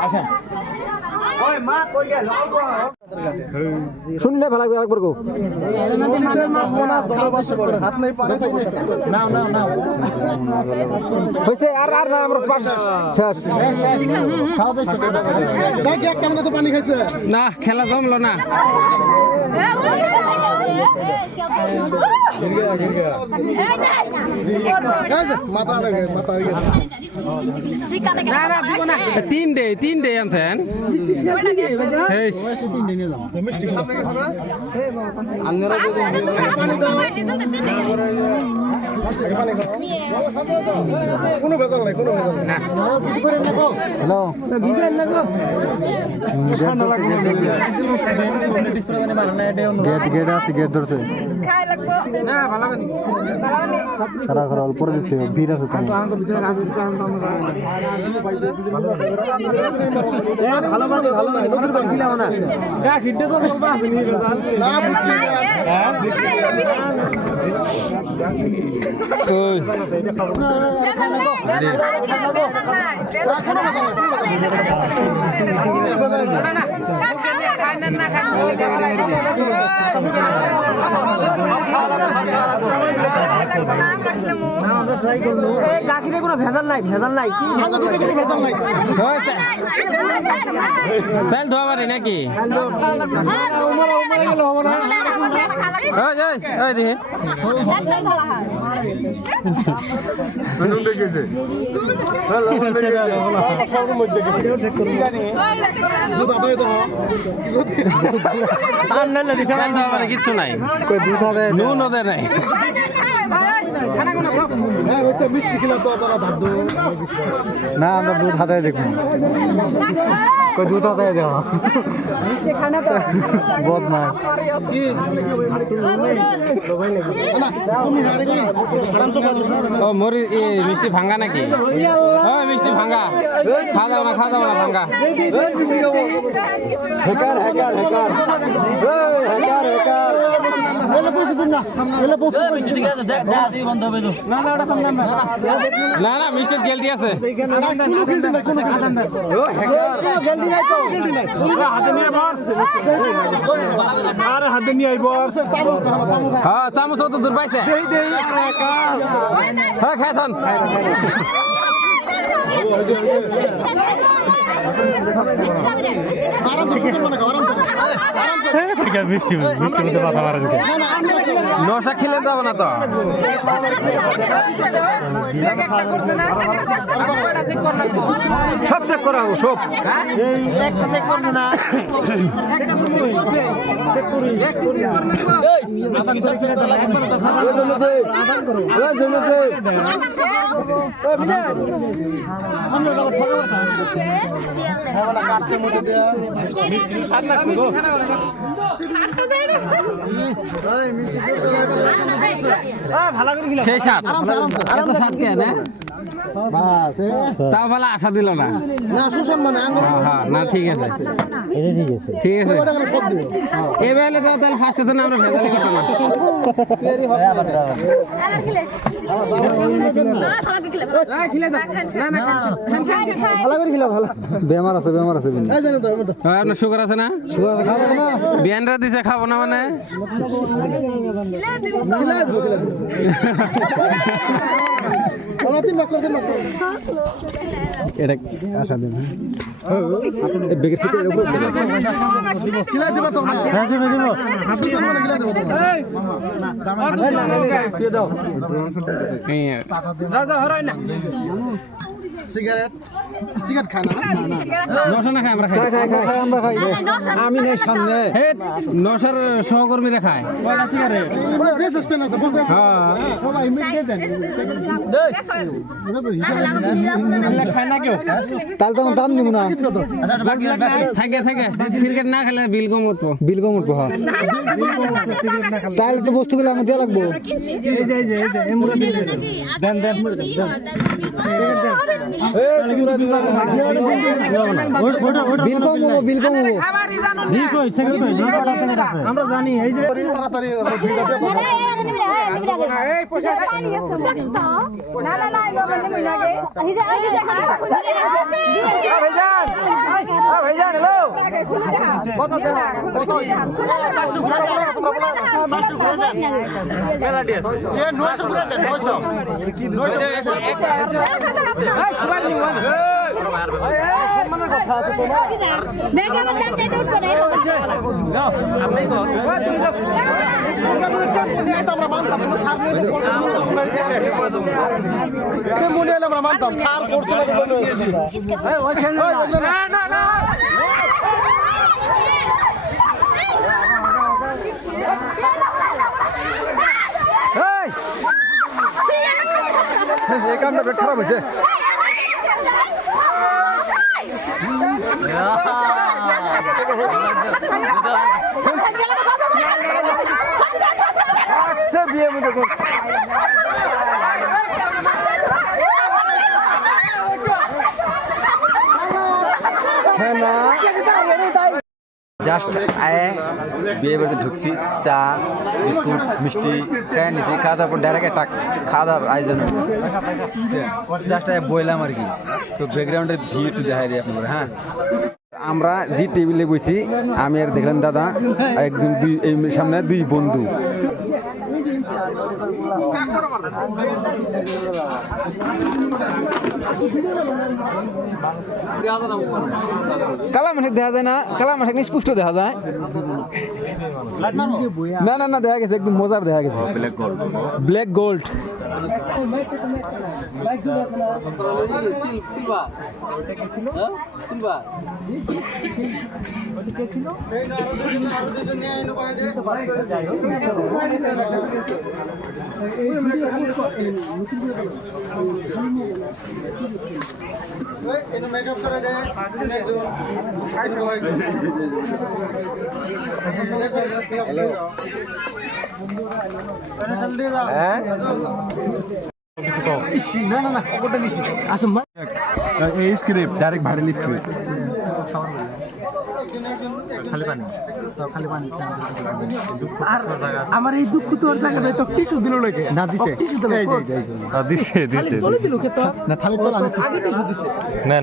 আসেন শুনি না ভালো একবার গো হয়েছে আর আর না আমরা পাশ শেষ পানি খাইছে না খেলা জমলো না মাথা মাথা হয়ে গেছে তিন ডে আনছেন কোনো ভেজাল নাই কোনো ভেজাল নাই হ্যালো গেট আছে গেট ধরছে খারাপ খারাপ অল্প দিচ্ছে ভিড় আছে ভালো ভালো ভালো নাই নদীর পানি দিলাম না খিড্ডে তো বলবা আছে নি ভেজাল না ওই গাখিরে কোনো ভেজাল নাই ভেজাল নাই চাল ধোয়া পারি নাকি কিচ্ছু নাই নুন ওদের নাই না আমরা দুধ হাতায় দেখুন দুধ হাতায় দেওয়া বদমাস ও মরি মিষ্টি ভাঙ্গা নাকি মিষ্টি ভাঙ্গা খাওয়া যাবো না ভাঙ্গা হেকার হেকার হেকার হেকার হেকার না না মিষ্টির গেলটি আছে হাতে নিয়ে আইব হ্যাঁ চামচ তো দূর পাইছে হ্যাঁ খাইছন নশা খেলে যাবো না তো সব চেক করা হবো সব সেই সাত এত সাত কে না তাও ভালো আশা দিল না হ্যাঁ না ঠিক আছে ঠিক আছে এবারে তো তাহলে ফার্স্টে তো আমরা ভেজালি করতাম বেমার আছে আপনার সুগার আছে না বিয়ানরা দিছে খাবো না মানে এটা আশা দেন বেগের থেকে এরকম সিগারেট সিগারেট খায় না নশা না খাই আমরা খাই আমি নেই সামনে নশার সহকর্মীরা খায় রেজিস্ট্যান্ট আছে সবাই ইমিডিয়েট দেন খায় না কেউ তাহলে তো দাম নিব না থাকে সিগারেট না খেলে বিল কম উঠবো হ্যাঁ তাহলে তো বস্তুগুলো আমার দেওয়া লাগবো বিল কম হবো আমরা জানি এই যে তাড়াতাড়ি না কত দেখা কত মেলাটি আছে এ 900 করে দেন 900 কি 900 এই সবাই নিও না সম্মানের কথা আছে তোমার মেগামের দাম দিতে উঠবে না নাও আপনি তো আমরা মানতাম সে মনে হলো আমরা মানতাম থার করছে না না না এই কামটা বেশ খারাপ হয়েছে বিয়ে মধ্যে জাস্ট আয়ে বিয়ে বাড়িতে ঢুকছি চা বিস্কুট মিষ্টি খেয়ে নিছি খাওয়া দাওয়ার পর ডাইরেক্ট একটা খাওয়া দাওয়ার আয়োজন জাস্ট আয়ে বইলাম আর কি তো ব্যাকগ্রাউন্ডের ভিউ একটু দেখাই দিই আপনাদের হ্যাঁ আমরা যে টেবিলে বসি আমি আর দেখলাম দাদা একদম দুই এই সামনে দুই বন্ধু কালা মাঠে দেখা যায় না কালা মাঠে স্পষ্ট দেখা যায় না না না দেখা গেছে একদম মজার দেখা গেছে ব্ল্যাক গোল্ড মেকআপ করা যায় না না না ওটা নিছি আচ্ছা এই স্ক্রিপ্ট ডাইরেক্ট ভাইরাল স্ক্রিপ্ট খালি পানি আর আমার এই দুঃখ তোর জায়গা তো টিস্যু দিল লাগে না দিছে টিস্যু দিল দিছে খালি বলে দিল কে তো না থালে তো আমি আগে টিস্যু দিছে নেন